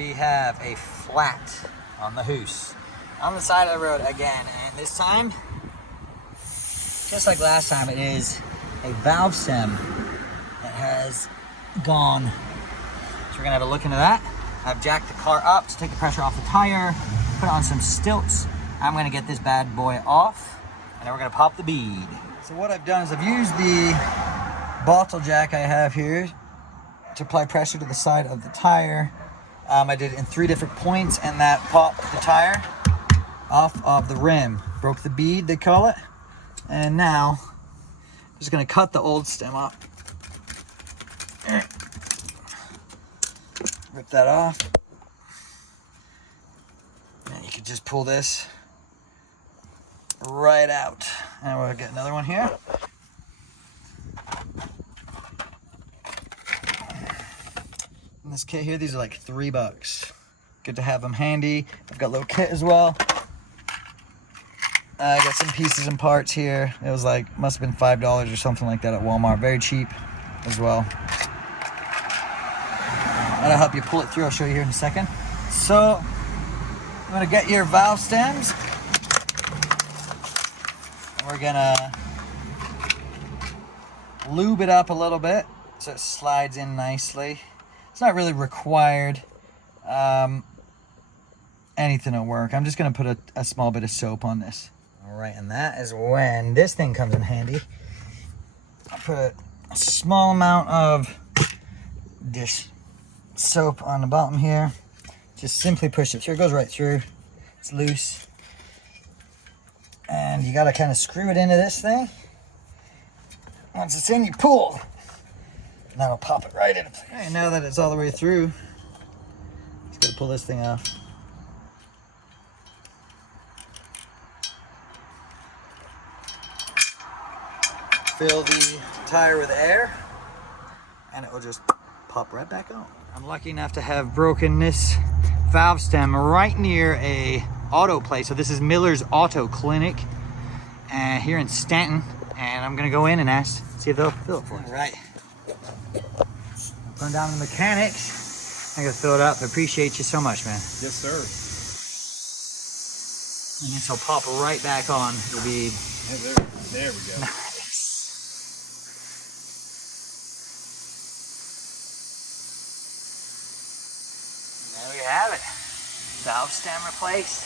we have a flat on the Hoose. On the side of the road again, and this time, just like last time, it is a valve stem that has gone. So we're gonna have a look into that. I've jacked the car up to take the pressure off the tire, put on some stilts. I'm gonna get this bad boy off, and then we're gonna pop the bead. So what I've done is I've used the bottle jack I have here to apply pressure to the side of the tire. I did it in 3 different points, and that popped the tire off of the rim. Broke the bead, they call it. And now, I'm just gonna cut the old stem up. Rip that off. And you can just pull this right out. And we'll get another one here. In this kit here, these are like $3. Good to have them handy. I've got a little kit as well. I got some pieces and parts here. It was like, must have been $5 or something like that at Walmart. Very cheap as well. That'll help you pull it through. I'll show you here in a second. So, I'm gonna get your valve stems. We're gonna lube it up a little bit so it slides in nicely. It's not really required. Anything will work. I'm just gonna put a small bit of soap on this. All right, and that is when this thing comes in handy. I'll put a small amount of dish soap on the bottom here. Just simply push it through. It goes right through. It's loose. And you gotta kind of screw it into this thing. Once it's in, you pull. And that'll pop it right in. Okay, now that it's all the way through, just gotta pull this thing off. Fill the tire with air, and it will just pop right back on. I'm lucky enough to have broken this valve stem right near a auto place. So this is Miller's Auto Clinic here in Stanton, and I'm gonna go in and see if they'll fill it for us. All right. Run down the mechanics. I'm gonna fill it up. I appreciate you so much, man. Yes, sir. And this will pop right back on the bead. There we go. Nice. And there we have it. Valve stem replaced.